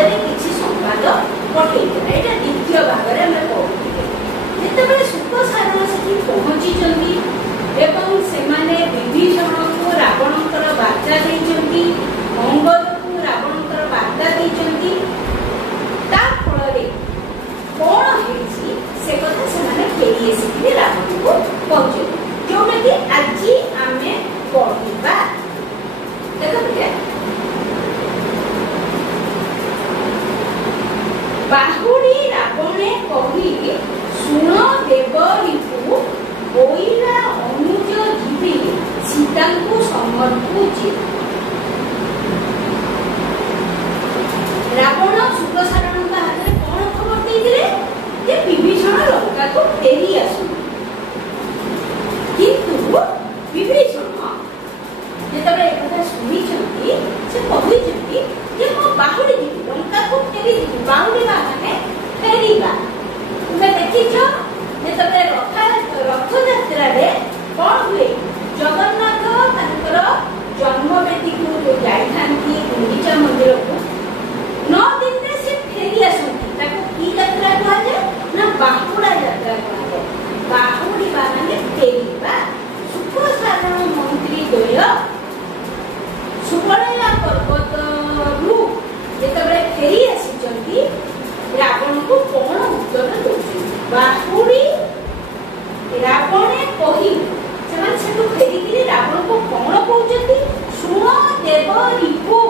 संबंध में किसी संवाद पठे यहाँ द्वितीय भाग में आम पढ़ुले जिते सुखसारण से पहुंची से विभीषण को रावणकर वार्ता देइचंती अंगद को रावणकर वार्ता देइचंती ता फल कौन है से कथा से फेरी आसिक रावण को पहुंचे जोटा कि आज आम पढ़ा देख बाहुड़ी रावणे कही सुन देव रिपु ओइला अनुज जीवी सीता को समर्पुचे रावण सुखसारण हाथ में कौन खबर देइथिले जे विभीषण लंका को फेरी आसु किंतु विभीषण जेतबे एकथा सुनिचंती से कहिचंती जे मो बाहुड़ी जीवी लंका को फेरी बाहुड़ी माने फेरीबा तुमे देखिछो जेतबे रथ यात्रा रे कौन हुए जगन्नाथ तांकर जन्मवेदी को जाइथांती गुंडीचा मंदिर को 9 दिन रे से फेरी आसंती ताको की यात्रा कहा जाय ना बाहुड़ा यात्रा कहा जाय बाहुड़ी माने फेरीबा सुखसारण मंत्री द्वय सुबलया पर्वत रु जेतबे फेरी आसीचंती रावण को कौन उत्तर दोछि बाहुड़ी रावणे कही से फेरिकी रावण को कौन कहते शुण देव रिपु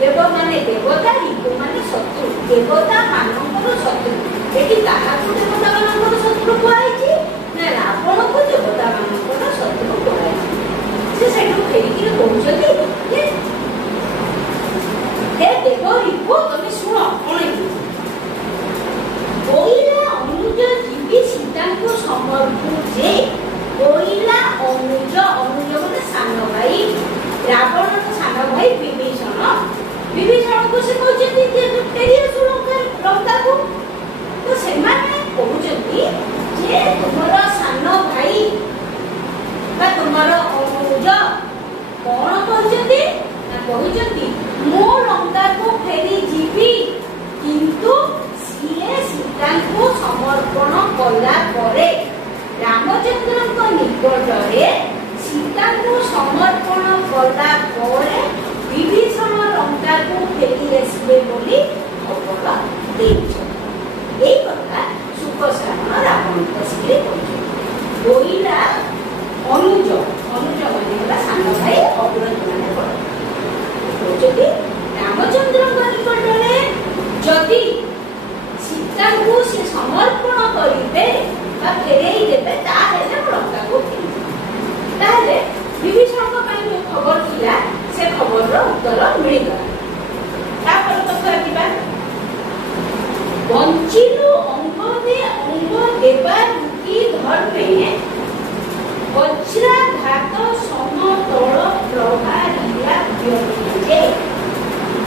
देव माने देवता रिपु माने शत्रु देवता मानकर शत्रु एटी ताहाको देवता मानकर शत्रु कहैछि ना रावण को देवता मानकर शत्रु कहैछि से सेठु फेरिकी कहउछथि हे देव रिपु तमे शुण कोन ओइला अनुज जीवी सीता को समर्पुचे ओइला अनुज माने सान भाई रावण सान भाई विभीषण को से कहते जे फेरी आसु लंका को तो से माने कहउछथि जे तुमरो सान भाई बा तुमरो अनुज कोन कहउछथि ना कहउछथि मो लंका को फेरी जीवी किंतु सीता को समर्पण कला परे रामचंद्र निकट सीता को समर्पण कला परे विभीषण लंका को फेरी आसबे बोली खबर देइछ एई कथा सुखसारण रावण कसिले कहछ ओइला अनुज माने होला सान भाई अग्रज माने बड़ कहछथि रामचंद्र निकट जदि सीता को से समर्पण करिबे बा फेरेई देबे ताहेले लंका को ताहेले विभीषण को पई जो खबर थिला से खबर रो उत्तर मिल गला तापर कथा दिबा वंचिलु अंग देवा की धर्मे वज्राघात समतल प्रहारिला जे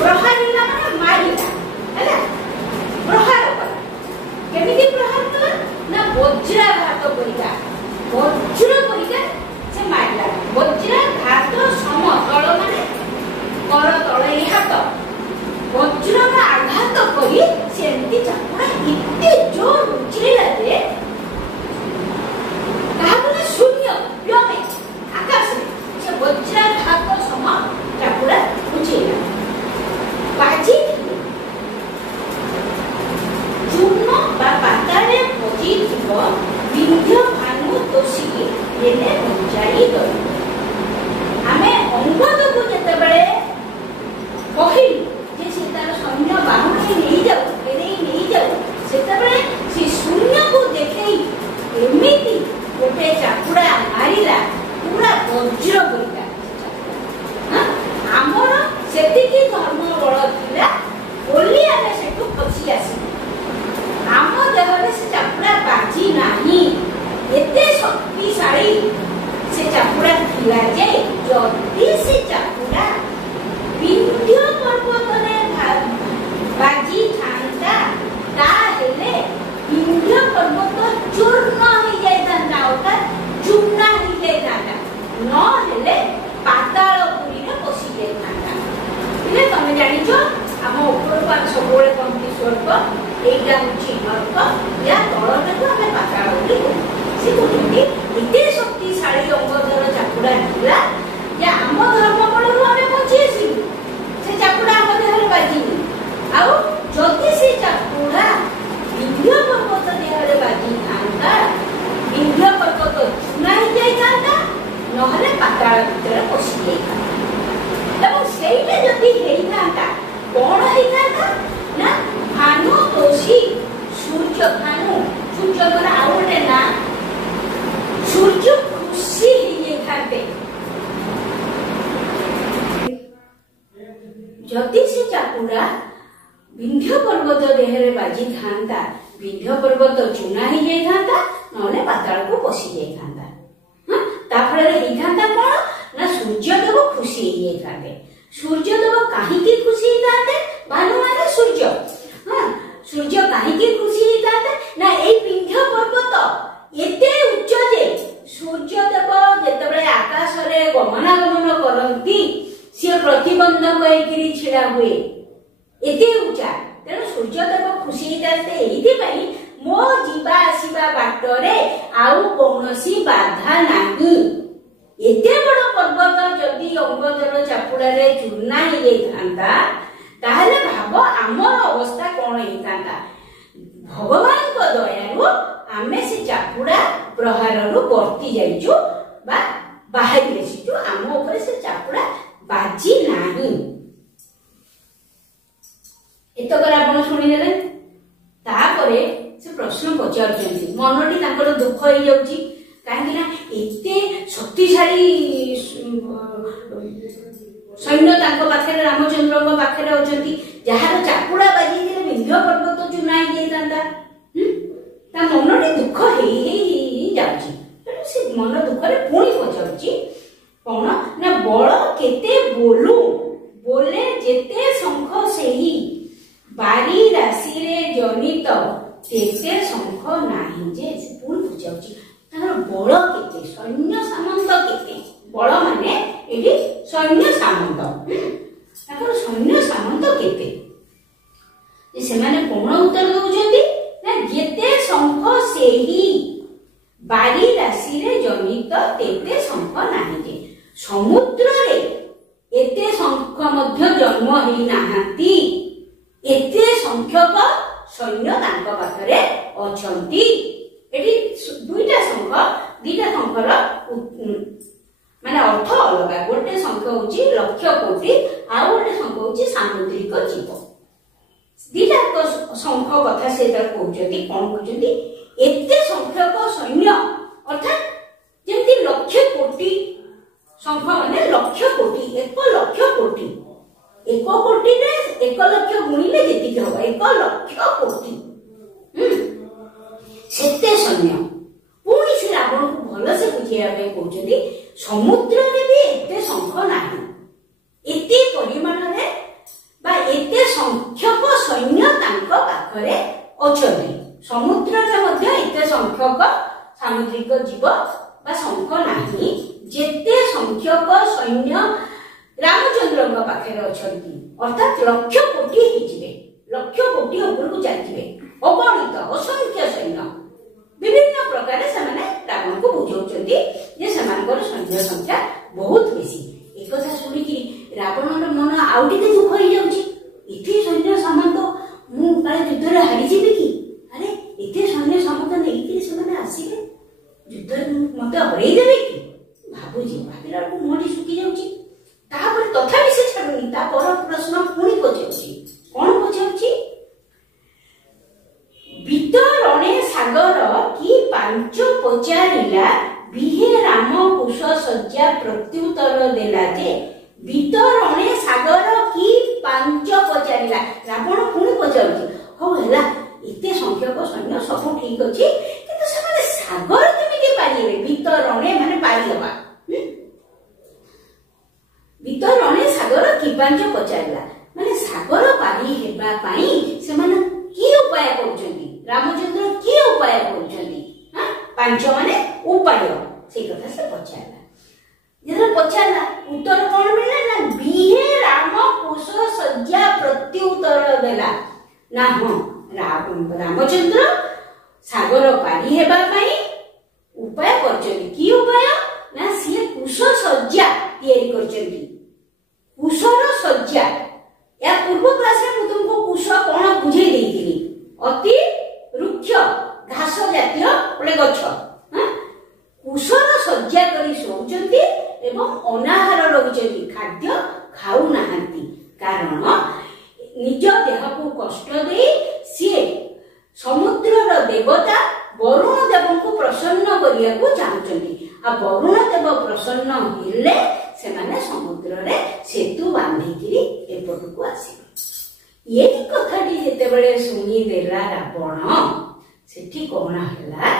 प्रहारिला माने मारिला हैला प्रहार केमिति प्रहार कला ना वज्राघात करिका वज्र करिका से मारला वज्राघात समतल माने कर तळे हाथ वज्र का आघात करी सेमति चापुड़ा इत्ते जोर उछलिला जे ताहाबले शून्य व्योमे आकाश से वज्राघात सम चापुड़ा उछलिला बाजी चूर्ण बा पाताले पजी थिबो विंध्य भानु तोसी एने पहुंचाई गयो आमे अंगद को जते बेले कहि जे सीतार सैन्य बाहुनी नहीं जाऊ एनेई नहीं जाऊ सेते बेले से शून्य को देखई एमिति गोटे चापुड़ा मारिला पूरा वज्र करिका हां हमर सेतिकी धर्म बळ थिला बोली आमे सेटु पछी आसी आम देहरे से चापुड़ा बाजी नाही एते शक्तिशाली से चापुड़ा थिला जे जदी से चापुड़ा विंध्य पर्वत रे बाजी थांता ता हेले विंध्य पर्वत चूर्ण हो जाय थांता अर्थात चूर्ण हो जाय थांता न हेले पाताल पुरी रे पसी जाय थांता इले तमे जानिचो हम ऊपर जदि से चापुड़ा विंध्य पर्वत देहरे बाजी था विंध्य पर्वत चुना ही जाता नले पाताल को पशि जाता ताफल कौन ना सूर्यदेव खुशी जाते सूर्यदेव कहीं खुशी जाते भानु माने सूर्य सूर्य कहीं खुशी जाते ना ए विंध्य पर्वत एते उच्च जे सूर्यदेव जेतेबेले आकाश रे गमनागमन करती सी प्रतिबंधक होइकिरी छिड़ा हुए एते उच्चा तेणु सूर्यदेव खुशी जाते एइथिपाई मो जीवा आसीबा बाटरे आउ कौनसी बाधा नाही एते बड़ पर्वत जदि अंगदर चापुड़ा रे चूर्णा हो जाता ताहले भाव आमर अवस्था कौन होता भगवान को दयालु आमे से चापुड़ा प्रहार रु बर्ती जाइचु बा बाहरी आसीचु आम ऊपर से चापुड़ा बाजी नाही एतकर आपण शुणी नेले तापरे से प्रश्न पचारुचंती मनटी तांकर दुख हो जाउची काहे ना एते शक्तिशाली सैन्य तांको पाखरे रामचंद्र को पाखरे अछंती जहार चापुड़ा बाजी दिले विंध्य पर्वत चुना ही जाता ता मनटी दुख हेई जाउची से मन दुख रे पुणी पचारुची कौन ना बल केते बोलू बोले जेते शंख सेही बारी राशि रे जनित तेते शंख नाही जे से पुणी पचारुची तार बल केते सैन्य सामंत केते बल माने एडी सैन्य सामंत ताकर सैन्य सामंत केते जे से माने कोन उत्तर दउचंती ना जेते शंख सेही बारी राशि रे जनित तेते शंख नाही जे समुद्र रे एते शंख मध्य जन्म हेई नाहांती एते संख्यक सैन्य तांक पाखरे अछंती एठी दुईटा शंखर माने अर्थ अलग गोटे शंख होची लक्ष कोटि आ गोटे शंख होची सामुद्रिक जीव दुईटा शंख कथा से कहउचंती कोन कहउचंती एते संख्यक सैन्य अर्थात जेमती लक्ष कोटि शंख माने लक्ष कोटि 1 लक्ष कोटि 1 कोटि रे 1 लक्ष गुणिले जेति हो 1 लक्ष कोटि सेते सैन्य पुणी से रावण को भल से बुझेया पे कहउचंती समुद्र रे भी एते शंख नाही एते परिमाण रे बा एते संख्यक सैन्य तांक पाखरे अछंती समुद्र रे मध्य एते संख्यक सामुद्रिक जीव बा शंख नाही जेते संख्यक सैन्य रामचंद्र पाखे अछंती अर्थात लक्ष कोटि हिजिबे लक्ष कोटि ऊपर को जाइबे अगणित असंख्य सैन्य विभिन्न प्रकार से माने रावण को बुझाउचंती जे समानकर सैन्य संख्या बहुत बेसी एक कथा सुनी कि रावणर मन आउटी के दुख होई जाउची इथे सैन्य सामंत मु काले युद्ध रे हारि जिबे कि अरे इथे सैन्य सामंत नै कि से माने आसीबे युद्ध मते हरई देबे कि भाबुजी भाबिला को मोडी सुकी जाउची तापर तथापि से छाडुनी ता पर प्रश्न पुणी पचाउची कोन पचाउची वितरणे सागर की पांच पचारिला बिहे राम कुश सज्जा प्रत्युत्तर देला जे वितरणे सागर की पांच पचारिला रावण पुणी पचाउची हो हला इते संख्यक सैन्य सब ठीक अछि किंतु से माने सागर केमिति पारिबे वितरणे माने पारिबा वितरणे सागर की पांच पचारिला माने सागर पारी हेबा पाई से माने की उपाय करूछंती रामचंद्र की उपाय करूछंती हां पांच माने उपाय से कथा से पचारला जरा पचारला उत्तर कोन मिलला ना बिहे राम कुश सज्जा प्रत्युत्तर देला ना हो रामचंद्र सागर पारी हेबा पाई उपाय करछंती की उपाय ना से कुश सज्जा तैयारी करछंती कुशर सज्जा या पूर्व क्लास में मु तुमको कुश कोन बुझे देइथिली अति रुक्ष घास जातीय गोटे गछ कुशर सज्जा करी सोचंती एवं अनाहार रहुचंती खाद्य खाऊ नाहंती कारण निज देह को कष्ट दे सी समुद्र देवता वरुण देव को प्रसन्न करिया को चाहूचंती आ वरुण देव प्रसन्न हेले से माने समुद्र रे सेतु बांधी किरी एपटू को यही कथाटी जेतेबेले शुणी देला रावण सेठी कोन हला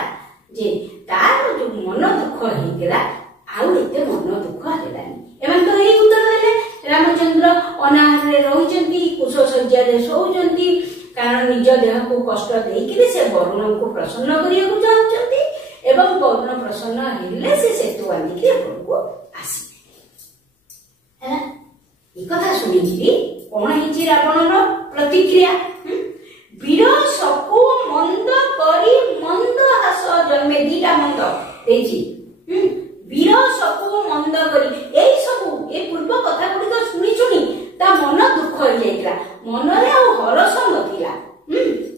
जे तार जो मन दुख हेला आउ एते मन दुख हेलानी एमन तो एई उत्तर देले रामचंद्र अनाहार रे रहिचंती कुश सज्जा रे सोउचंती कारण निज देह को कष्ट देइकि से वरुण को प्रसन्न करिया को चाहचंती एवं वरुण प्रसन्न हेले से सेतु बांधी के को आसी है ई कथा सुनिछि कोन हिची रावण रो प्रतिक्रिया वीर सकु मंद करी मंद हास जन्मे दीटा मंद देछि वीर सकु मंद करी एई सबु ए पूर्व कथा गुडी तो सुनी सुनी ता मन दुख हो जाइला मन रे आ हरस नथिला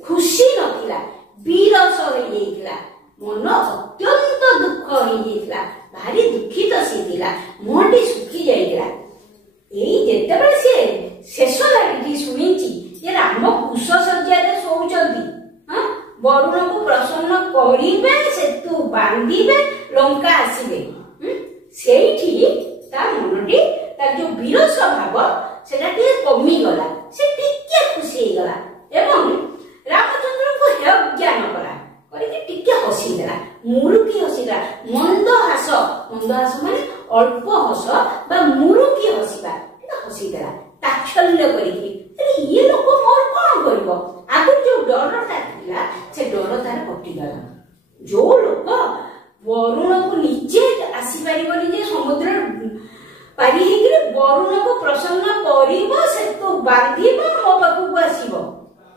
खुशी नथिला वीरस हो जाइला मन अत्यंत दुख हो जाइला भारी दुखित सिथिला मोटी सुखी जाइला एई जेतेबेले से शेष लागी सुनिछि ये राम कुश सज्जा रे सोउचंती हां वरुण को प्रसन्न करिबे सेतु बांधीबे लंका आसीबे सेठी ता मनटी ता जो वीरस भाव सेटा टिके कमी गला से टिके खुशी गला एवं रामचंद्र को हे ज्ञान करा करिके टिके हसी देला मुरुकी हसीला मंद हास माने अल्प हस बा मुरुकी हसीबा हसी देला ताच्छल्य करिके अरे ये लोक मोर कोन करबो आगु जो डरटा थिला से डर तार कटि गला जो लोक वरुण को नीचे आसी परिबनी जे समुद्र पारी हेकि वरुण को प्रसन्न करिबो से तो बांधीबो मो पाखु को आसीबो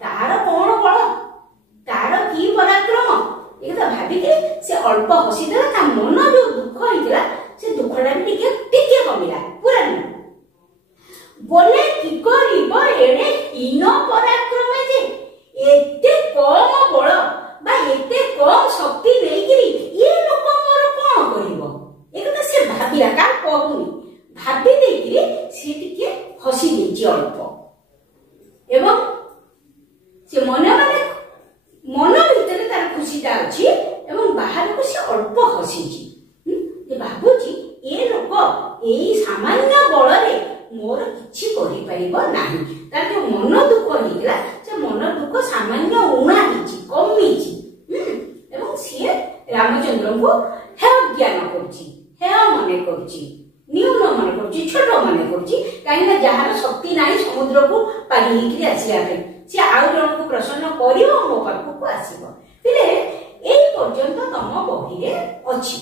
तार कोन बळ तार की पराक्रम ए तो भाबी के से अल्प हसी देला ता मन जो दुख होइला से दुखडा टिके टिके कमिला पूरा न बोले की करिबो एडे हीन पराक्रम जे एते कम बळ बा एते कम शक्ति लेकिरी ये लोक मोर कोन करिवो एकटा से भाबिला का कहूनी भाबी देकिरी से टिके हसी देछि अल्प एवं से मन भीतर तार खुशीटा अछि एवं बाहर को से अल्प हसीछि जे भाबुछि ए लोक एई सामान्य बळ रे मोर किछि करि परिबो नाही तार जो मन दुख हिला से मन दुख सामान्य उणा हिछि कमिछि एवं से रामचंद्र को हे ज्ञान करछि हे मने करछि न्यून मन करछि छोट मन करछि काइना जहार शक्ति नाही समुद्र को पारी हिकि आसिया पे से आउ जन को प्रसन्न करियो मो पाखु को आसीबो तिले एई पर्यंत तम बही रे अछि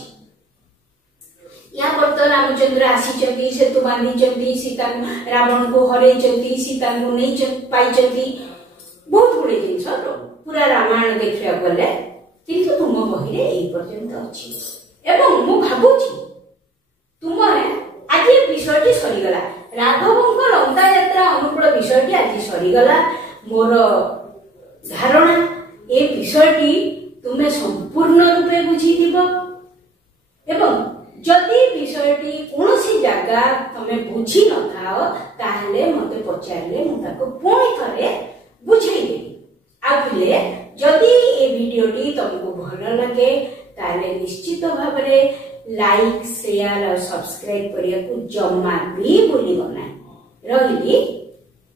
या पर तो रामचंद्र आसीचंती सेतु बांधीचंती सीता रावण को हरैचंती सीता को नहीं पाइचंती बहुत गुडे जिंस पूरा रामायण देखिया गले किंतु तुम बही रे एई पर्यंत अछि एवं मु भाबुची तुम आज विषयटी सरीगला राघवंक लंका यात्रा अनुकूल विषयटी आज सरीगला मोर धारणा ए विषयटी तुमे संपूर्ण रूपे बुझी दिबो एवं जदि विषयटी कोनोसी जगह तमे बुझी न थाओ ताहले मते पचारले मु ताको पुणी थरे बुझाई देबी आबिले जदि ए वीडियोटी तुमको भल लगे ताहले निश्चित भाबरे लाइक शेयर और सब्सक्राइब करिया को जम्मा भी भूलिबो ना रहिली।